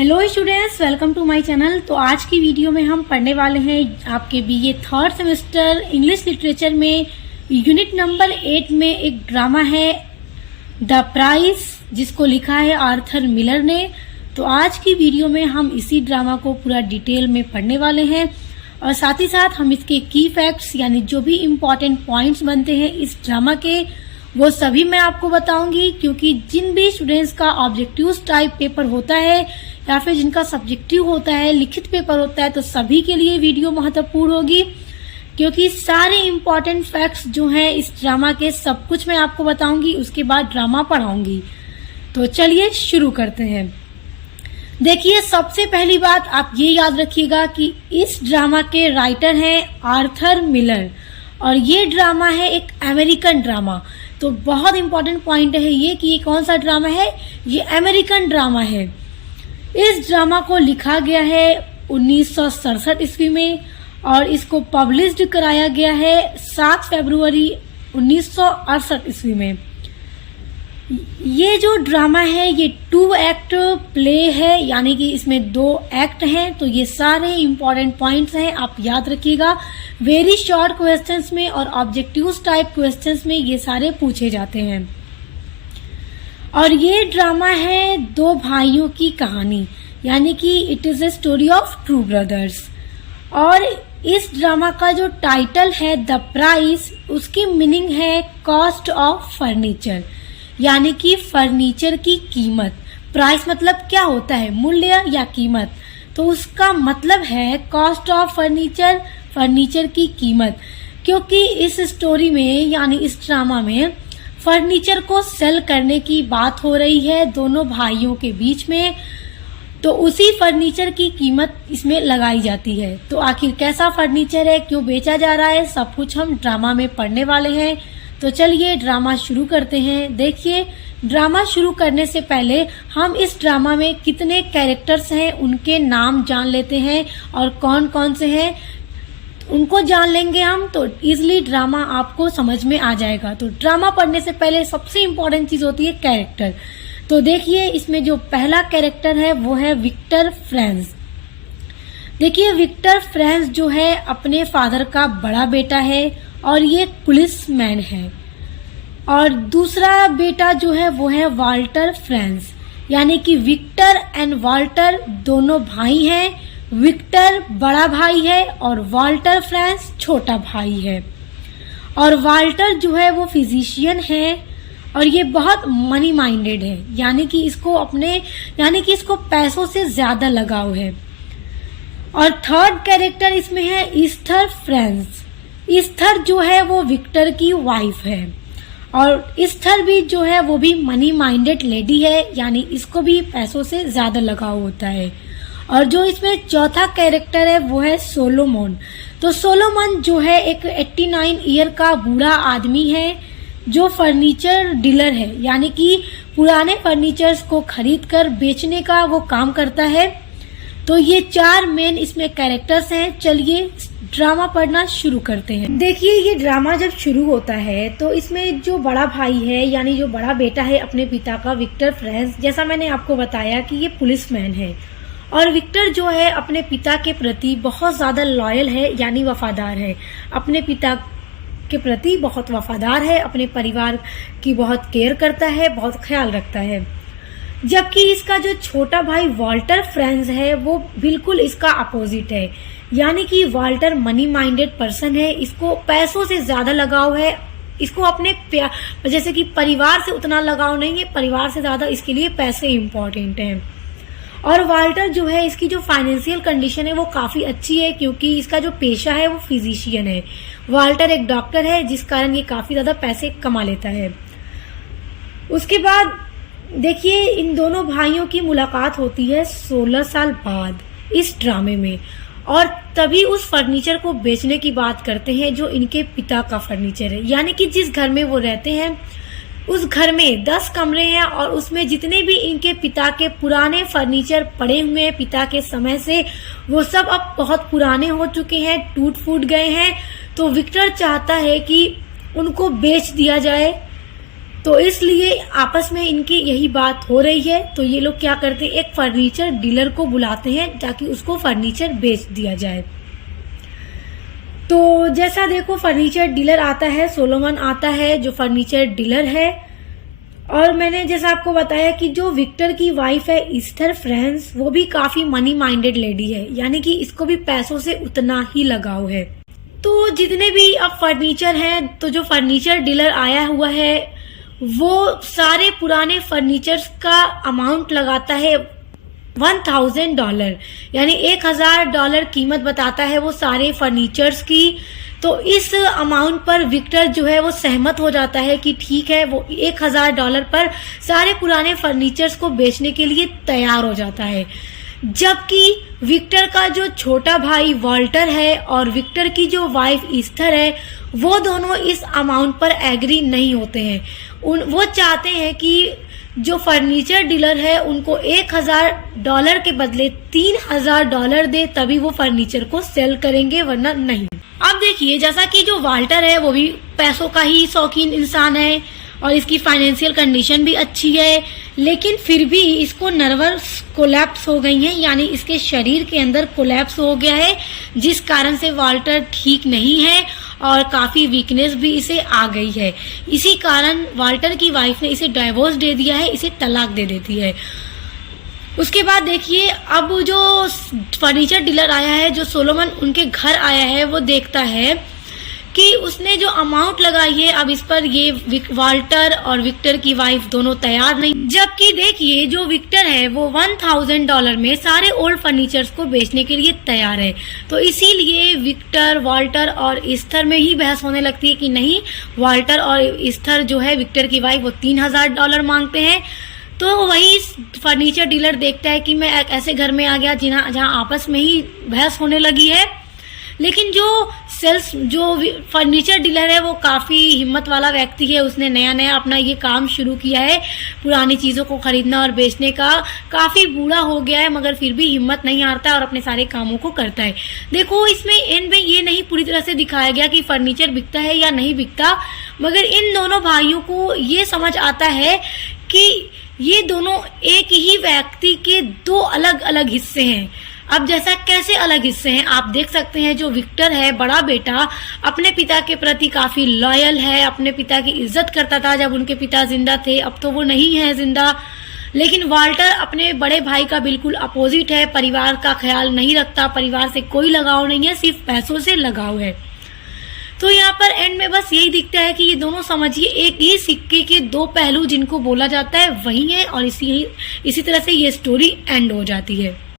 Hello students, welcome to my channel. तो आज की वीडियो में हम पढ़ने वाले हैं आपके BA third semester English literature में यूनिट नंबर 8 में एक ड्रामा है द प्राइस, जिसको लिखा है आर्थर मिलर ने। तो आज की वीडियो में हम इसी ड्रामा को पूरा डिटेल में पढ़ने वाले हैं और साथ ही साथ हम इसके की फैक्ट्स यानी जो भी इम्पोर्टेंट पॉइंट्स बनते हैं इस ड्रामा के वो सभी मैं आपको बताऊंगी, क्योंकि जिन भी स्टूडेंट्स का ऑब्जेक्टिव टाइप पेपर होता है या फिर जिनका सब्जेक्टिव होता है, लिखित पेपर होता है, तो सभी के लिए वीडियो महत्वपूर्ण होगी, क्योंकि सारे इम्पोर्टेंट फैक्ट्स जो हैं इस ड्रामा के सब कुछ मैं आपको बताऊंगी, उसके बाद ड्रामा पढ़ाऊंगी। तो चलिए शुरू करते हैं। देखिए, सबसे पहली बात आप ये याद रखिएगा कि इस ड्रामा के राइटर हैं आर्थर मिलर और ये ड्रामा है एक अमेरिकन ड्रामा। तो बहुत इंपॉर्टेंट पॉइंट है ये कि ये कौन सा ड्रामा है, ये अमेरिकन ड्रामा है। इस ड्रामा को लिखा गया है 1967 ईस्वी में और इसको पब्लिश्ड कराया गया है 7 फरवरी 1968 ईस्वी में। ये जो ड्रामा है ये 2 एक्ट प्ले है, यानी कि इसमें 2 एक्ट हैं। तो ये सारे इंपॉर्टेंट पॉइंट्स हैं, आप याद रखिएगा। वेरी शॉर्ट क्वेश्चंस में और ऑब्जेक्टिव्स टाइप क्वेश्चंस में ये सारे पूछे जाते हैं। और ये ड्रामा है 2 भाइयों की कहानी, यानी कि it is a story of true brothers. और इस ड्रामा का जो टाइटल है द प्राइस, उसकी मीनिंग है कॉस्ट ऑफ फर्नीचर, यानी कि फर्नीचर की कीमत। प्राइस मतलब क्या होता है, मूल्य या कीमत। तो उसका मतलब है कॉस्ट ऑफ फर्नीचर, फर्नीचर की कीमत। क्योंकि इस स्टोरी में यानी इस ड्रामा में फर्नीचर को सेल करने की बात हो रही है दोनों भाइयों के बीच में, तो उसी फर्नीचर की कीमत इसमें लगाई जाती है। तो आखिर कैसा फर्नीचर है, क्यों बेचा जा रहा है, सब कुछ हम ड्रामा में पढ़ने वाले हैं। तो चलिए ड्रामा शुरू करते हैं। देखिए, ड्रामा शुरू करने से पहले हम इस ड्रामा में कितने कैरेक्टर्स हैं उनके नाम जान लेते हैं और कौन कौन से हैं उनको जान लेंगे हम, तो इजीली ड्रामा आपको समझ में आ जाएगा। तो ड्रामा पढ़ने से पहले सबसे इम्पोर्टेंट चीज होती है कैरेक्टर। तो देखिए, इसमें जो पहला कैरेक्टर है वो है विक्टर फ्रांस। देखिए, विक्टर फ्रांस जो है अपने फादर का बड़ा बेटा है और ये पुलिसमैन है। और दूसरा बेटा जो है वो है वाल्टर फ्रांस, यानी कि विक्टर एंड वाल्टर दोनों भाई हैं। विक्टर बड़ा भाई है और वाल्टर फ्रांस छोटा भाई है। और वाल्टर जो है वो फिजिशियन है और ये बहुत मनी माइंडेड है, यानी कि इसको पैसों से ज्यादा लगाव है। और थर्ड कैरेक्टर इसमें है ईस्थर फ्रांस। ईस्थर जो है वो विक्टर की वाइफ है और ईस्थर भी जो है वो भी मनी माइंडेड लेडी है, यानी इसको भी पैसों से ज्यादा लगाव होता है। और जो इसमें चौथा कैरेक्टर है वो है सोलोमन। तो सोलोमन जो है एक 89 ईयर का बूढ़ा आदमी है जो फर्नीचर डीलर है, यानी कि पुराने फर्नीचर्स को खरीद कर बेचने का वो काम करता है। तो ये 4 मेन इसमें कैरेक्टर्स हैं। चलिए ड्रामा पढ़ना शुरू करते हैं। देखिए, ये ड्रामा जब शुरू होता है तो इसमें जो बड़ा भाई है यानी जो बड़ा बेटा है अपने पिता का, विक्टर फ्रांस, जैसा मैंने आपको बताया कि ये पुलिसमैन है। और विक्टर जो है अपने पिता के प्रति बहुत ज्यादा लॉयल है, यानी वफादार है। अपने पिता के प्रति बहुत वफादार है, अपने परिवार की बहुत केयर करता है, बहुत ख्याल रखता है। जबकि इसका जो छोटा भाई वाल्टर फ्रांस है वो बिल्कुल इसका अपोजिट है, यानी कि वाल्टर मनी माइंडेड पर्सन है। इसको पैसों से ज्यादा लगाव है, इसको अपने जैसे कि परिवार से उतना लगाव नहीं है, परिवार से ज्यादा इसके लिए पैसे इंपॉर्टेंट हैं। और वाल्टर जो है इसकी जो फाइनेंशियल कंडीशन है वो काफी अच्छी है, क्योंकि इसका जो पेशा है वो फिजिशियन है। वाल्टर एक डॉक्टर है, जिस कारण ये काफी ज्यादा पैसे कमा लेता है। उसके बाद देखिए, इन दोनों भाइयों की मुलाकात होती है 16 साल बाद इस ड्रामे में, और तभी उस फर्नीचर को बेचने की बात करते हैं जो इनके पिता का फर्नीचर है। यानी कि जिस घर में वो रहते हैं उस घर में 10 कमरे हैं और उसमें जितने भी इनके पिता के पुराने फर्नीचर पड़े हुए हैं पिता के समय से, वो सब अब बहुत पुराने हो चुके हैं, टूट फूट गए हैं। तो विक्टर चाहता है कि उनको बेच दिया जाए तो इसलिए आपस में इनकी यही बात हो रही है। तो ये लोग क्या करते हैं, एक फर्नीचर डीलर को बुलाते हैं ताकि उसको फर्नीचर बेच दिया जाए। तो जैसा देखो फर्नीचर डीलर आता है, सोलोमन आता है जो फर्नीचर डीलर है। और मैंने जैसा आपको बताया कि जो विक्टर की वाइफ है ईस्थर फ्रांस, वो भी काफी मनी माइंडेड लेडी है, यानी कि इसको भी पैसों से उतना ही लगाव है। तो जितने भी अब फर्नीचर हैं, तो जो फर्नीचर डीलर आया हुआ है वो सारे पुराने फर्नीचर्स का अमाउंट लगाता है $1000, यानी $1000 कीमत बताता है वो सारे फर्नीचर्स की। तो इस अमाउंट पर विक्टर जो है वो सहमत हो जाता है कि ठीक है, वो $1000 पर सारे पुराने फर्नीचर्स को बेचने के लिए तैयार हो जाता है। जबकि विक्टर का जो छोटा भाई वॉल्टर है और विक्टर की जो वाइफ ईस्थर है, वो दोनों इस अमाउंट पर एग्री नहीं होते हैं। वो चाहते हैं कि जो फर्नीचर डीलर है उनको $1000 के बदले $3000 दे, तभी वो फर्नीचर को सेल करेंगे, वरना नहीं। अब देखिए, जैसा कि जो वाल्टर है वो भी पैसों का ही शौकीन इंसान है और इसकी फाइनेंशियल कंडीशन भी अच्छी है, लेकिन फिर भी इसको नर्वस कोलैप्स हो गई है, यानी इसके शरीर के अंदर कोलैप्स हो गया है, जिस कारण से वाल्टर ठीक नहीं है और काफी वीकनेस भी इसे आ गई है। इसी कारण वाल्टर की वाइफ ने इसे डाइवोर्स दे दिया है, इसे तलाक दे देती है। उसके बाद देखिए, अब जो फर्नीचर डीलर आया है, जो सोलोमन उनके घर आया है, वो देखता है कि उसने जो अमाउंट लगाई है अब इस पर ये वाल्टर और विक्टर की वाइफ दोनों तैयार नहीं। जबकि देखिए, जो विक्टर है वो $1000 में सारे ओल्ड फर्नीचर्स को बेचने के लिए तैयार है। तो इसीलिए विक्टर, वाल्टर और ईस्थर में ही बहस होने लगती है कि नहीं, वाल्टर और ईस्थर जो है विक्टर की वाइफ, वो $3000 मांगते हैं। तो वही फर्नीचर डीलर देखता है कि मैं एक ऐसे घर में आ गया जहाँ आपस में ही बहस होने लगी है। लेकिन जो फर्नीचर डीलर है वो काफ़ी हिम्मत वाला व्यक्ति है, उसने नया नया अपना ये काम शुरू किया है, पुरानी चीज़ों को खरीदना और बेचने का। काफ़ी बूढ़ा हो गया है मगर फिर भी हिम्मत नहीं हारता और अपने सारे कामों को करता है। देखो, इसमें एंड में ये नहीं पूरी तरह से दिखाया गया कि फर्नीचर बिकता है या नहीं बिकता, मगर इन दोनों भाइयों को ये समझ आता है कि ये दोनों एक ही व्यक्ति के दो अलग अलग हिस्से हैं। अब जैसा कैसे अलग हिस्से हैं आप देख सकते हैं। जो विक्टर है, बड़ा बेटा, अपने पिता के प्रति काफी लॉयल है, अपने पिता की इज्जत करता था जब उनके पिता जिंदा थे, अब तो वो नहीं है जिंदा। लेकिन वाल्टर अपने बड़े भाई का बिल्कुल अपोजिट है, परिवार का ख्याल नहीं रखता, परिवार से कोई लगाव नहीं है, सिर्फ पैसों से लगाव है। तो यहाँ पर एंड में बस यही दिखता है कि ये दोनों समझिए एक ही सिक्के के दो पहलू जिनको बोला जाता है वही है, और इसी तरह से ये स्टोरी एंड हो जाती है।